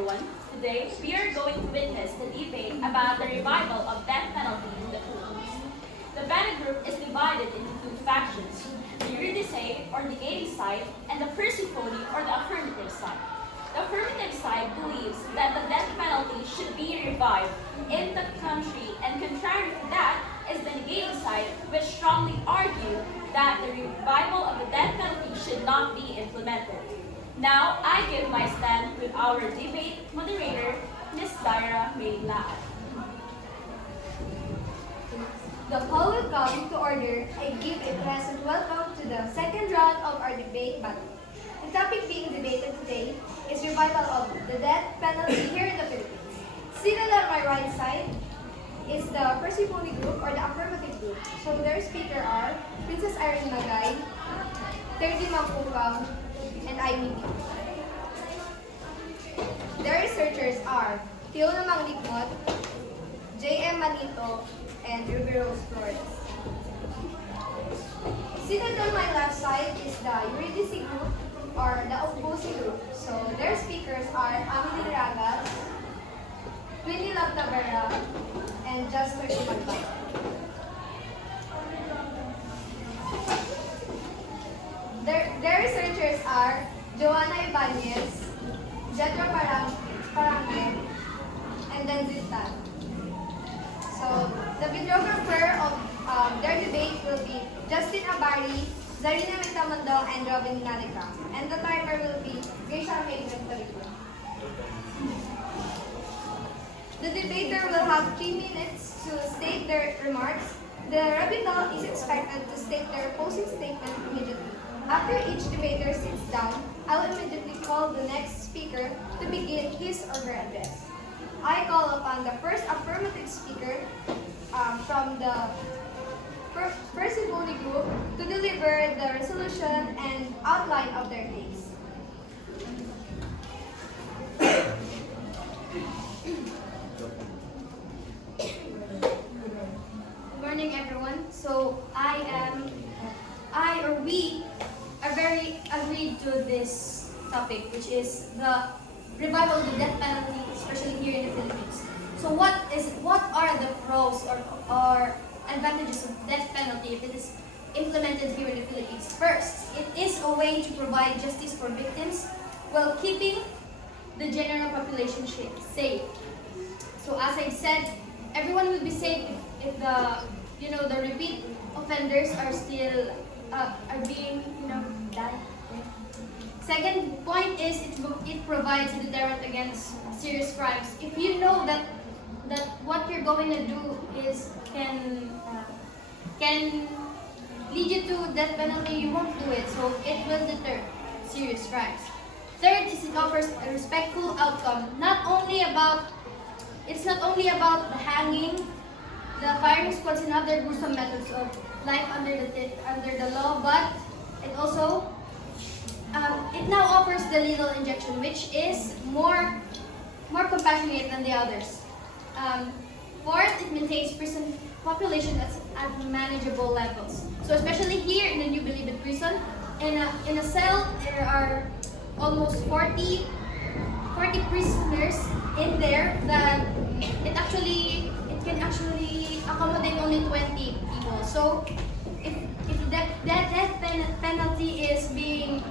everyone. Today, we are going to witness the debate about the revival of death penalty in the Philippines. The Bennett group is divided into two factions, the Eurydice or negating side and the Persephone or the affirmative side. The affirmative side believes that the death penalty should be revived in the country, and contrary to that is the negating side, which strongly argue that the revival of the death penalty should not be implemented. Now, I give my stand with our debate moderator, Ms. Zaira May Lao. The call will come to order. I give a present welcome to the second round of our debate battle. The topic being debated today is revival of the death penalty here in the Philippines. Seated on my right side is the Persephone group or the affirmative group. So their speaker are Princess Irene Magay, Terdy Mangkukang, and Amy B. Their researchers are Fiona Manglikmot, J.M. Manito, and Ruby Rose Flores. Seated on my left side is the Eurydice group or the opposing group. So their speakers are Amelie Ragas, Twinny Labtavera, and Jasper Imanbay. Their researchers are Joanna Ibanez, Jedra Parangue, and then Zintan. So the videographer of their debate will be Justin Abari, Zarina Mitamandong, and Robin Nanica. And the timer will be Geisha Maven Tarico. The debater will have 3 minutes to state their remarks. The rebuttal is expected to state their opposing statement immediately. After each debater sits down, I will immediately call the next speaker to begin his or her address. I call upon the first affirmative speaker from the Persephone group to deliver the resolution and outline of their case. Good morning, everyone. So we are very agreed to this topic, which is the revival of the death penalty, especially here in the Philippines. So what are the pros or advantages of death penalty if it is implemented here in the Philippines? First, it is a way to provide justice for victims while keeping the general population safe. So as I said, everyone will be safe if the repeat offenders are still are being done. Second point is it provides a deterrent against serious crimes. If you know that what you're going to do is can lead you to death penalty, you won't do it. So it will deter serious crimes. Third is it offers a respectful outcome. It's not only about the hanging, the firing squads, and other gruesome methods of life under the law, but it also it now offers the lethal injection, which is more compassionate than the others. Fourth, it maintains prison population at manageable levels. So especially here in the New Bilibid prison, in a cell there are almost 40 prisoners in there that it can actually accommodate only 20 people. So if that death penalty is being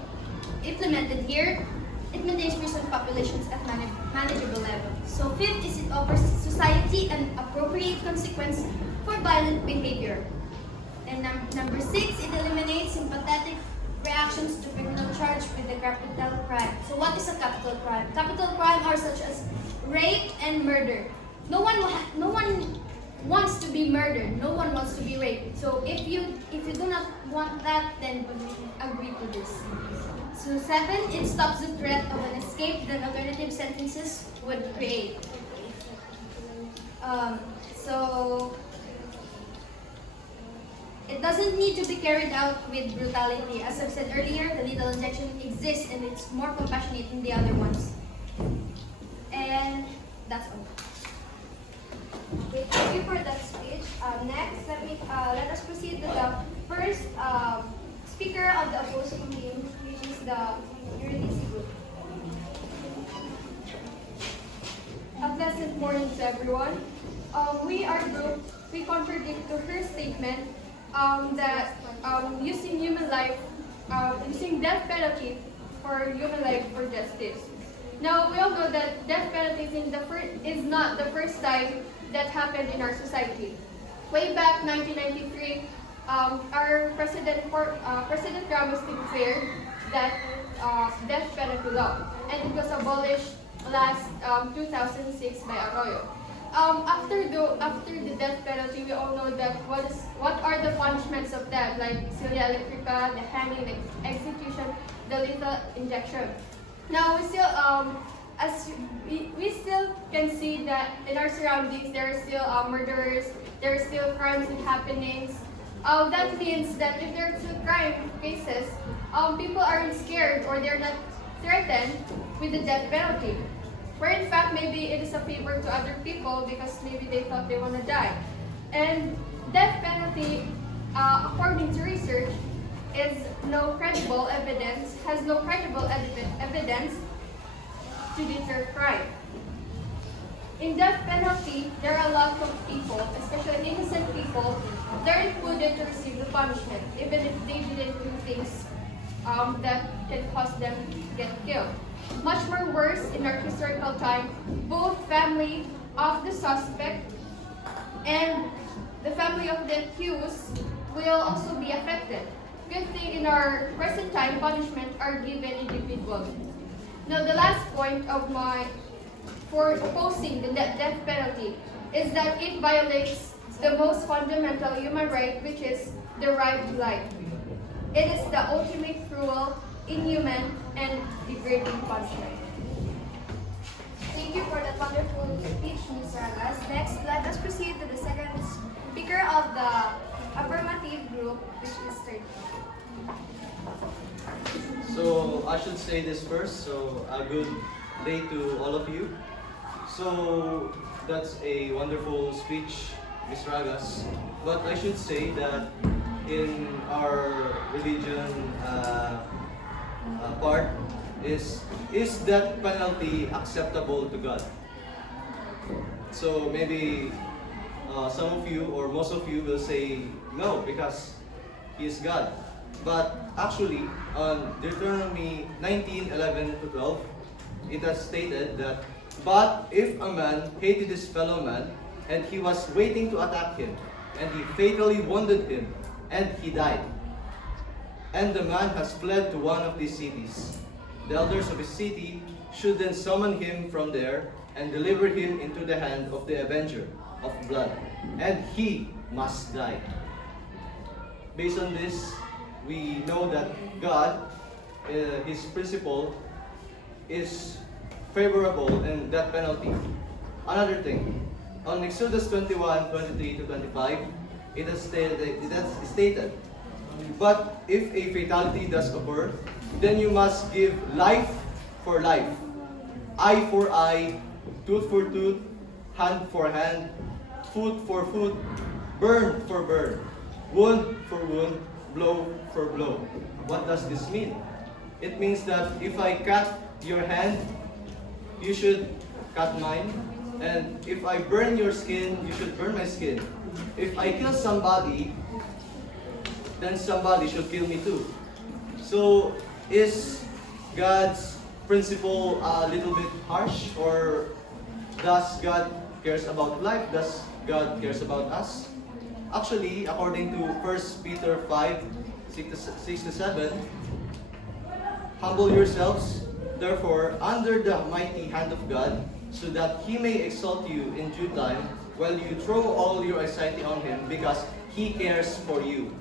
implemented here, it maintains prison populations at manageable level. So fifth is it offers society an appropriate consequence for violent behavior. And number six, it eliminates sympathetic reactions to criminal charge with the capital crime. So what is a capital crime? Capital crime are such as rape and murder. No one wants to be murdered. No one wants to be raped. So if you do not want that, then agree to this. So 7, it stops the threat of an escape that alternative sentences would create. So it doesn't need to be carried out with brutality. As I've said earlier, the lethal injection exists and it's more compassionate than the other ones. And that's all. Okay, thank you for that speech. Next, let us proceed to the first speaker of the opposing team, which is the Eurydice group. morning to everyone. We, our group, we contradict to her statement that using death penalty for human life for justice. Now, we all know that death penalty is not the first time that happened in our society. Way back 1993, our President Ramos declared that death penalty law, and it was abolished last 2006 by Arroyo. After the death penalty, we all know that what are the punishments of that, like Celia Electrica, the hanging, the execution, the lethal injection. Now we still can see that in our surroundings there are still murderers, there are still crimes and happenings. That means that if there are still crime cases, people aren't scared or they're not threatened with the death penalty. Where in fact maybe it is a favor to other people because maybe they thought they want to die. And death penalty, according to research, has no credible evidence to deter crime. In death penalty, there are a lot of people, especially innocent people, they're included to receive the punishment, even if they didn't do things that can cause them to get killed. Much more worse in our historical time, both family of the suspect and the family of the accused will also be affected. Good thing in our present time, punishment are given individually. Now, the last point of for opposing the death penalty is that it violates the most fundamental human right, which is the right to life. It is the ultimate cruel, inhuman, and degrading punishment. Thank you for that wonderful speech, Ms. Ragas. Next, let us proceed to the second speaker of the affirmative group, which is third. So I should say this first. So a good day to all of you. So that's a wonderful speech, Ms. Ragas. But I should say that in our religion part is that penalty acceptable to God? So maybe some of you or most of you will say no because He is God. But actually, on Deuteronomy 19:11 to 12, it has stated that, "But if a man hated his fellow man, and he was waiting to attack him, and he fatally wounded him, and he died, and the man has fled to one of these cities, the elders of his city should then summon him from there, and deliver him into the hand of the avenger of blood, and he must die." Based on this, we know that God, His principle, is favorable in that penalty. Another thing, on Exodus 21:23 to 25, it has stated, "But if a fatality does occur, then you must give life for life, eye for eye, tooth for tooth, hand for hand, foot for foot, burn for burn, wound for wound, blow for blow." What does this mean? It means that if I cut your hand, you should cut mine. And if I burn your skin, you should burn my skin. If I kill somebody, then somebody should kill me too. So, is God's principle a little bit harsh? Or does God cares about life? Does God cares about us? Actually, according to 1 Peter 5:6 to 7, "Humble yourselves, therefore, under the mighty hand of God, so that He may exalt you in due time, while you throw all your anxiety on Him, because He cares for you."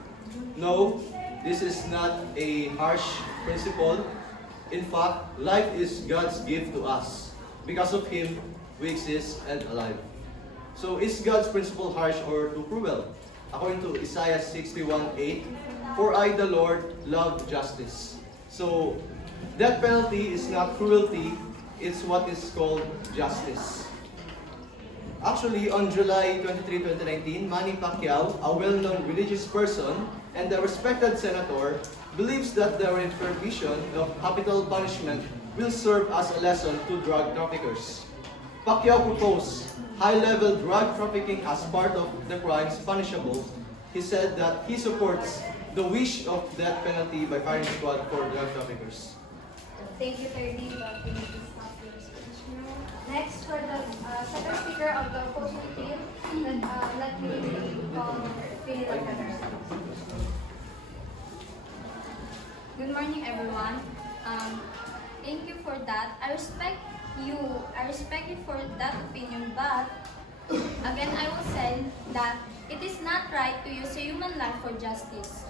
No, this is not a harsh principle. In fact, life is God's gift to us. Because of Him, we exist and alive. So, is God's principle harsh or too cruel? According to Isaiah 61:8, "For I, the Lord, love justice." So, that penalty is not cruelty, it's what is called justice. Actually, on July 23, 2019, Manny Pacquiao, a well-known religious person and a respected senator, believes that the prohibition of capital punishment will serve as a lesson to drug traffickers. Pacquiao proposed high-level drug trafficking as part of the crimes punishable, he said that he supports the wish of death penalty by firing squad for drug traffickers. Thank you, Ferdy, but we need to stop your speech now. Next, for the second speaker of the opposing team, let me call Philip Anderson. Good morning, everyone. Thank you for that. I respect you for that opinion, but again, I will say that it is not right to use a human life for justice.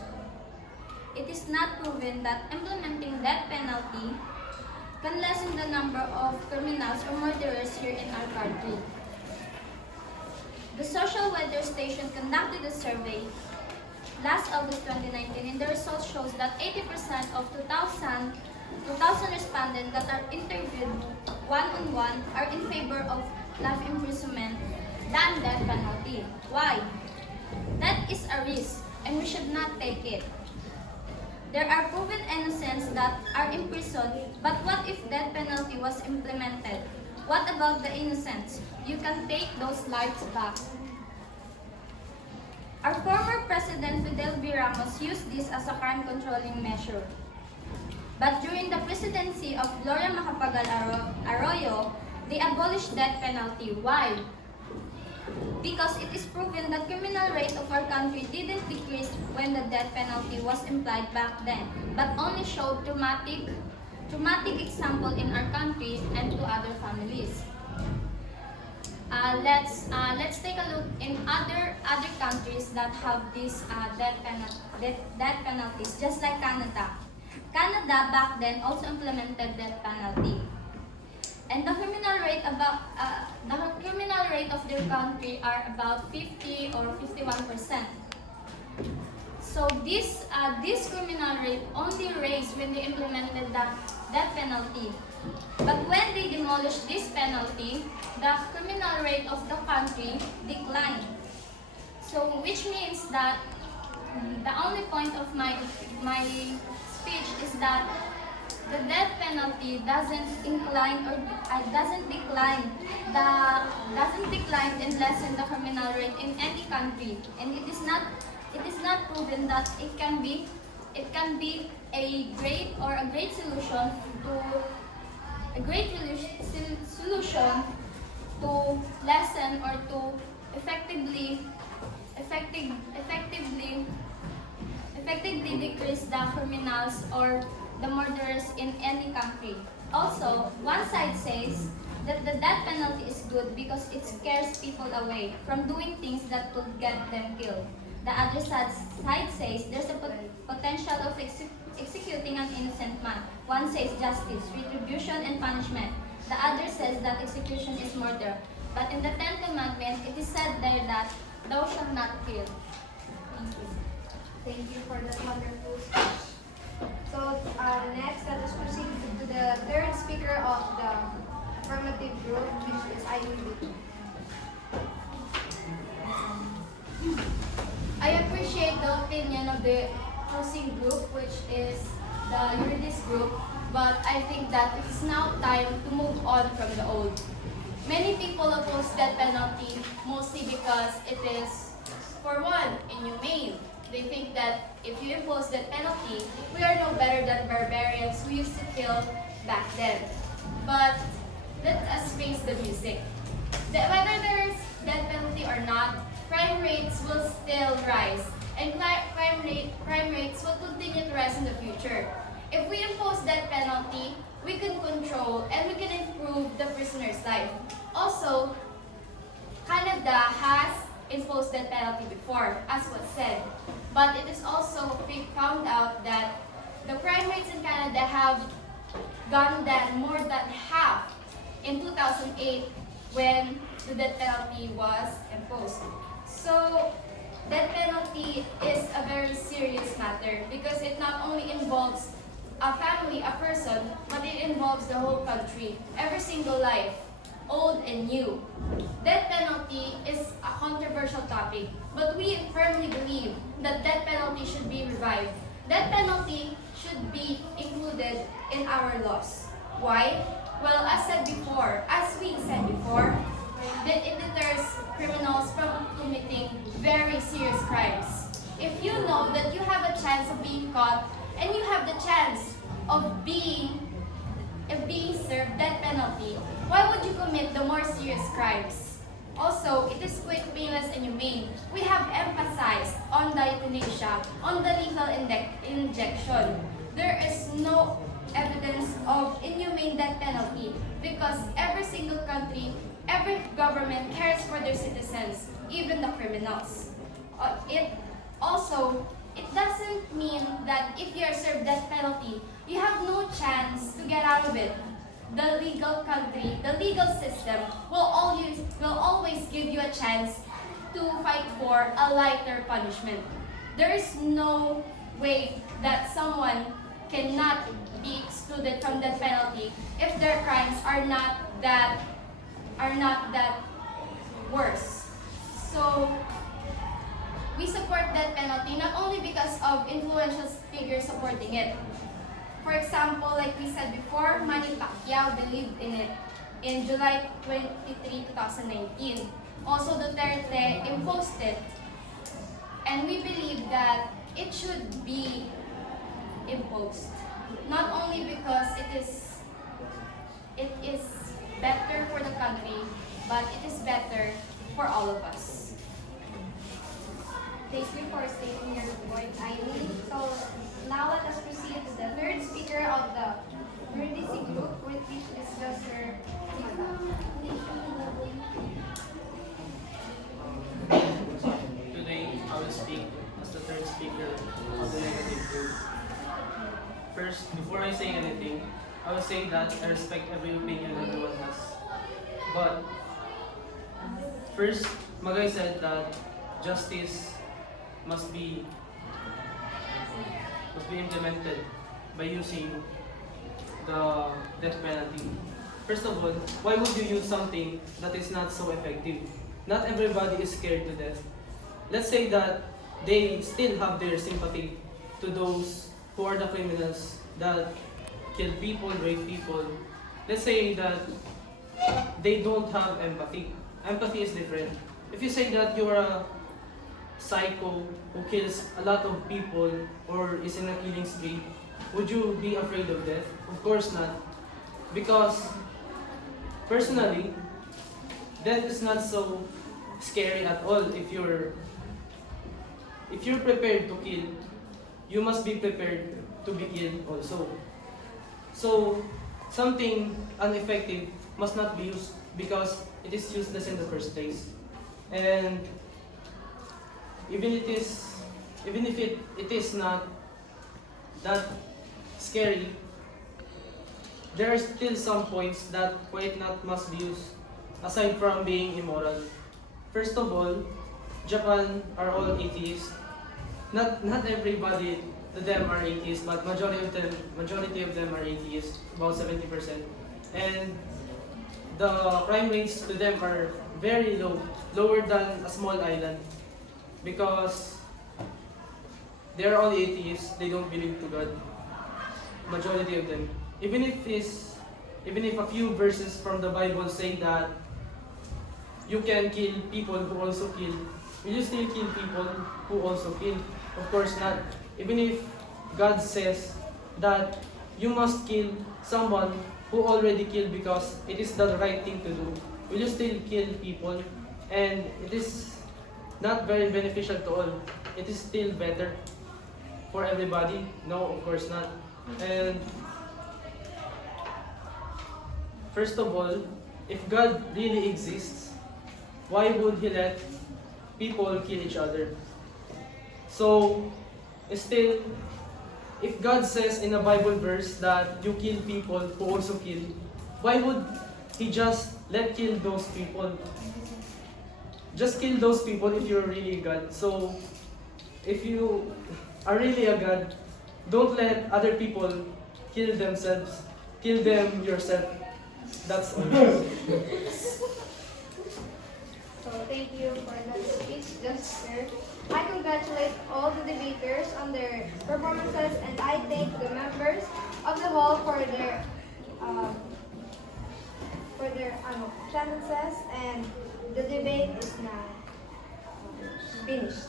It is not proven that implementing death penalty can lessen the number of criminals or murderers here in our country. The Social Weather Station conducted a survey last August 2019, and the results shows that 80% of 2,000 respondents that are interviewed one-on-one are in favor of life imprisonment than death penalty. Why? That is a risk, and we should not take it. There are proven innocents that are imprisoned, but what if death penalty was implemented? What about the innocents? You can take those lives back. Our former President Fidel V. Ramos used this as a crime controlling measure. But during the presidency of Gloria Macapagal Arroyo, they abolished death penalty. Why? Because it is proven that criminal rate of our country didn't decrease when the death penalty was implied back then, but only showed traumatic example in our country and to other families. Let's take a look in other countries that have these death penalties, just like Canada. Canada back then also implemented death penalty. And the criminal rate of their country are about 50 or 51%. So this criminal rate only raised when they implemented the death penalty. But when they demolished this penalty, the criminal rate of the country declined. So which means that the only point of my speech is that the death penalty doesn't decline and lessen the criminal rate in any country, and it is not proven that it can be a great solution to lessen or to effectively decrease the criminals or the murderers in any country. Also, one side says that the death penalty is good because it scares people away from doing things that could get them killed. The other side says there's a potential of executing an innocent man. One says justice, retribution, and punishment. The other says that execution is murder. But in the 10th Commandment, it is said there that thou shalt not kill. Thank you. Thank you for that wonderful speech. So next, let us proceed to the third speaker of the affirmative group, which is IUB. I appreciate the opinion of the housing group, which is the Eurydice group, but I think that it is now time to move on from the old. Many people oppose death penalty mostly because it is, for one, inhumane. They think that if you impose death penalty, we are no better than barbarians who used to kill back then. But let us face the music. Whether there is death penalty or not, crime rates will still rise, and crime rates will continue to rise in the future. If we impose death penalty, we can control and we can improve the prisoner's life. Also, Canada has imposed death penalty before, as was said, but it is also found out that the crime rates in Canada have gone down more than half in 2008 when the death penalty was imposed. So, death penalty is a very serious matter because it not only involves a family, a person, but it involves the whole country, every single life, old and new. Death penalty is a controversial topic, but we firmly believe that death penalty should be revived. Death penalty should be included in our laws. Why? Well, as we said before, that it deters criminals from committing very serious crimes. If you know that you have a chance of being caught and you have the chance of being served death penalty, why would you commit the more serious crimes? Also, it is quick, painless, and humane. We have emphasized on the euthanasia, on the lethal injection. There is no evidence of inhumane death penalty because every single country, every government cares for their citizens, even the criminals. It doesn't mean that if you are served death penalty, you have no chance to get out of it. The legal country, the legal system will always give you a chance to fight for a lighter punishment. There is no way that someone cannot be excluded from death penalty if their crimes are not that worse. So we support death penalty not only because of influential figures supporting it. For example, like we said before, Manny Pacquiao believed in it in July 23, 2019. Also, Duterte imposed it. And we believe that it should be imposed. Not only because it is better for the country, but it is better for all of us. Thank you for stating your point, Amy. So now let us proceed to the third speaker of the Eurydice group, with which is Mr. Today, I will speak as the third speaker of the negative group. First, before I say anything, I will say that I respect every opinion everyone has. But, first, Magay said that justice must be implemented by using the death penalty. First of all, why would you use something that is not so effective? Not everybody is scared to death. Let's say that they still have their sympathy to those who are the criminals that kill people, rape people. Let's say that they don't have empathy. Empathy is different. If you say that you're a psycho who kills a lot of people or is in a killing spree, would you be afraid of death? Of course not. Because personally, death is not so scary at all. If you're prepared to kill, you must be prepared to be killed also. So something ineffective must not be used because it is useless in the first place. And even if it is not that scary, there are still some points that why it not must be used aside from being immoral. First of all, Japan are all atheists. Not everybody to them are atheists, but majority of them are atheists, about 70%. And the crime rates to them are very low, lower than a small island, because they are all atheists. They don't believe to God. Majority of them. Even if a few verses from the Bible say that you can kill people who also kill, will you still kill people who also kill? Of course not. Even if God says that you must kill someone who already killed because it is the right thing to do, will you still kill people? And it is not very beneficial to all. It is still better for everybody? No, of course not. And first of all, if God really exists, why would He let people kill each other? So, still, if God says in a Bible verse that you kill people who also kill, why would He just let kill those people? Just kill those people if you're really God. So, if you are really a God, don't let other people kill themselves. Kill them yourself. That's all. So thank you for that speech, Jester. I congratulate all the debaters on their performances, and I thank the members of the hall for their for their sentences, and the debate is now finished.